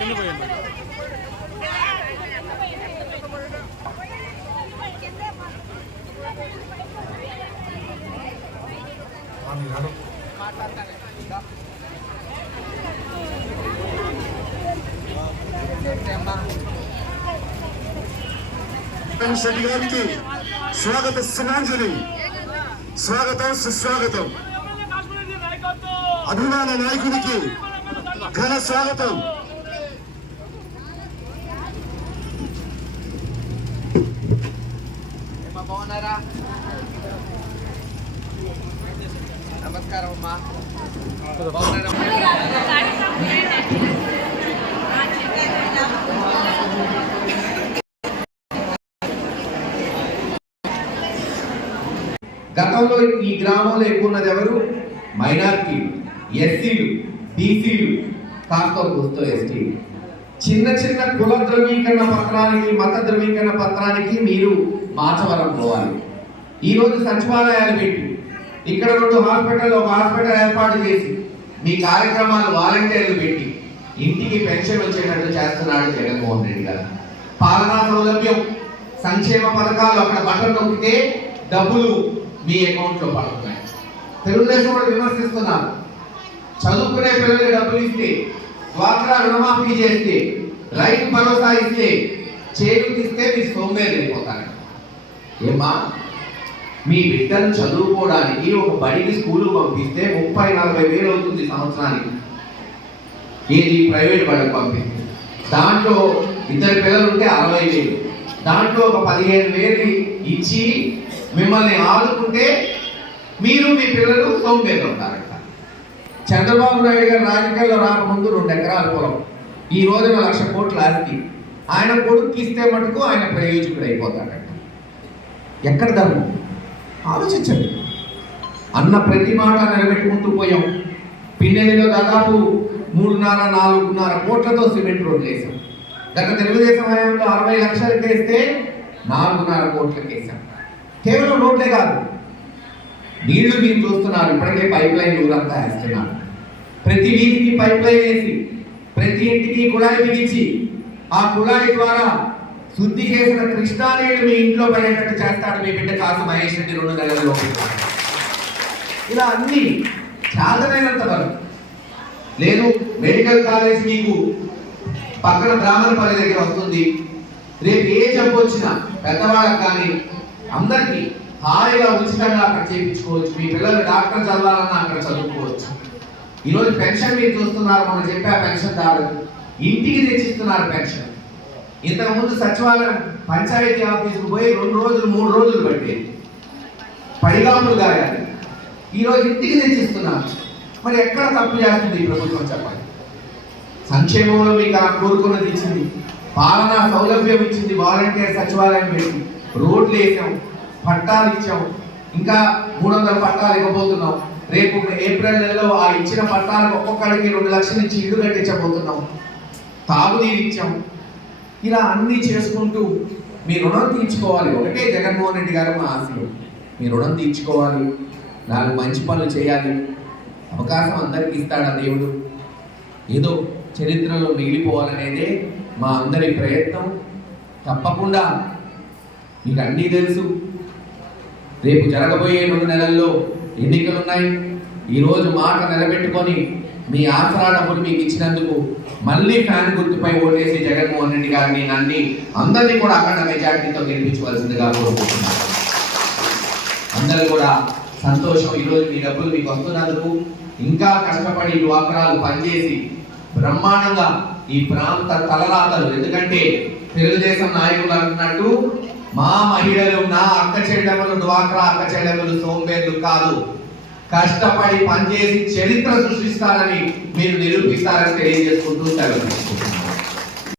சின்ன பையன் శెట్టి గారికి స్వాగత శ్రమాంజలి స్వాగతం సుస్వాగతం అభిమాన నాయకుడికి ఘన స్వాగతం అమ్మా బాగున్నారా? నమస్కారం అమ్మా. గతంలో ఈ గ్రామంలో ఎక్కువ ఉన్నది ఎవరు? మైనార్టీలు ఎస్సీలు బీసీలు కాస్త వస్తూ ఎస్టీలు. చిన్న చిన్న కుల ధృవీకరణ పత్రానికి మత ధృవీకరణ పత్రానికి మీరు మాచవరం పోవాలి. ఈరోజు సచివాలయాలు పెట్టి ఇక్కడ రెండు హాస్పిటల్ ఒక హాస్పిటల్ ఏర్పాటు చేసి మీ కార్యక్రమాలు వాలంటీర్లు పెట్టి ఇంటికి పెన్షన్ వచ్చేటట్టు చేస్తున్నాడు జగన్మోహన్ రెడ్డి గారు. పాలనా సౌలభ్యం సంక్షేమ పథకాలు అక్కడ బట్టలు నొక్కితే డబ్బులు మీ అకౌంట్లో పడుతున్నాయి. తెలుగుదేశం కూడా విమర్శిస్తున్నారు. చదువుకునే పిల్లలకి డబ్బులు ఇస్తే డ్వాక్రా రుణమాఫీ చేస్తే రైతు భరోసా ఇస్తే చేయూతిస్తే మీ సోమేరు అయిపోతారు ఏమా మీ బిడ్డలు చదువుకోవడానికి ఒక బడికి స్కూల్ పంపిస్తే ముప్పై నలభై వేలు అవుతుంది సంవత్సరానికి. ఏది? ప్రైవేట్ బడికి పంపిస్తే. దాంట్లో ఇద్దరు పిల్లలు ఉంటే అరవై వేలు. దాంట్లో ఒక పదిహేను వేలు ఇచ్చి మిమ్మల్ని ఆదుకుంటే మీరు మీ పిల్లలు సోమేరు ఉంటారు చంద్రబాబు నాయుడు గారు రాజకీయాల్లో రాకముందు రెండు ఎకరాల పొలం. ఈ రోజున లక్ష కోట్ల ఆస్తి. ఆయన కొడుకు ఇస్తే మటుకు ఆయన ప్రయోజకుడు అయిపోతాడట. ఎక్కడ ధర్మం? ఆలోచించండి. అన్న ప్రతి మాట నిలబెట్టుకుంటూ పోయాం. పిన్నెలిలో దాదాపు మూడున్నర నాలుగున్నర కోట్లతో సిమెంట్ రోడ్లు వేసాం గత తెలుగుదేశం హయాంలో అరవై లక్షలకు వేస్తే నాలుగున్నర కోట్లకి వేసాం కేవలం రోడ్లే కాదు. నీళ్ళు మీరు చూస్తున్నారు. ఇప్పటికే పైప్ లైన్ ఊరంతా వేస్తున్నారు. ప్రతి వీధికి పైప్ లైన్ వేసి ప్రతి ఇంటికి కుళాయి బిగించి ఆ కుళాయి ద్వారా శుద్ధి చేసిన కృష్ణా మీ ఇంట్లో పడేటట్టు చేస్తాడు మీ బిడ్డ కాసు మహేష్ రెడ్డి రెండు నెలల్లో ఇలా అన్ని సాధనైనంత వరకు నేను మెడికల్ కాలేజ్ మీకు పక్కన బ్రాహ్మణపల్లి దగ్గర వస్తుంది. రేపు ఏ జబ్బు వచ్చినా పెద్దవాళ్ళకి కానీ అందరికీ హాయిగా ఉచితంగా అక్కడ చేయించుకోవచ్చు. మీ పిల్లలు డాక్టర్ చదవాలన్నా అక్కడ చదువుకోవచ్చు. ఈరోజు పెన్షన్ మీరు చూస్తున్నారు మనం చెప్పా పెన్షన్ దాడు ఇంటికి తెచ్చిస్తున్నారు పెన్షన్. ఇంతకుముందు సచివాలయం పంచాయతీ ఆఫీసుకు పోయి రెండు రోజులు మూడు రోజులు పట్టేది. పడిగాపులు గాయాలి. ఈరోజు ఇంటికి తెచ్చిస్తున్నారు. మరి ఎక్కడ తప్పు చేస్తుంది ఈ ప్రభుత్వం చెప్పండి. సంక్షేమంలో మీకు ఆ కోరుకున్నది ఇచ్చింది. పాలనా సౌలభ్యం ఇచ్చింది వాలంటీర్ సచివాలయం పెట్టి. రోడ్లు వేసాం పట్టాలు ఇచ్చాం. ఇంకా మూడు వందల పట్టాలు ఇవ్వబోతున్నాం. రేపు ఏప్రిల్ నెలలో ఆ ఇచ్చిన పట్టాలకు ఒక్కొక్కడికి రెండు లక్షలు ఇచ్చి ఇల్లు కట్టించబోతున్నాం. తాగునీరు ఇచ్చాం ఇలా అన్ని చేసుకుంటూ మీ రుణం తీర్చుకోవాలి. ఒకటే జగన్మోహన్ రెడ్డి గారు మా ఆశలు. మీ రుణం తీర్చుకోవాలి. నాలుగు మంచి పనులు చేయాలి. అవకాశం అందరికి ఇస్తాడా దేవుడు? ఏదో చరిత్రలో మిగిలిపోవాలనేదే మా అందరి ప్రయత్నం. తప్పకుండా. మీకు అన్నీ తెలుసు. రేపు జరగబోయే రెండు నెలల్లో ఎన్నికలు ఉన్నాయి ఈరోజు మాట నిలబెట్టుకొని మీ ఆసరా డబ్బులు మీకు ఇచ్చినందుకు మళ్ళీ ఫ్యాన్ గుర్తుపై ఓటేసి జగన్మోహన్ రెడ్డి గారిని నన్ను అందరినీ కూడా అక్కడ మెజార్టీతో గెలిపించవలసిందిగా కోరుకుంటున్నాను. అందరూ కూడా సంతోషం ఈరోజు మీ డబ్బులు మీకు వస్తున్నందుకు ఇంకా కష్టపడి డ్వాక్రాలు పనిచేసి బ్రహ్మాండంగా ఈ ప్రాంత తలరాతలు ఎందుకంటే తెలుగుదేశం నాయకులు అంటున్నట్టు మా మహిళలు నా అక్క చెల్లెమ్మలు డ్వాక్రా అక్క చెల్లెమ్మలు సోంబేర్లు కాదు. కష్టపడి పనిచేసి చరిత్ర సృష్టిస్తారని మీరు నిరూపిస్తారని తెలియజేసుకుంటూ సెలవు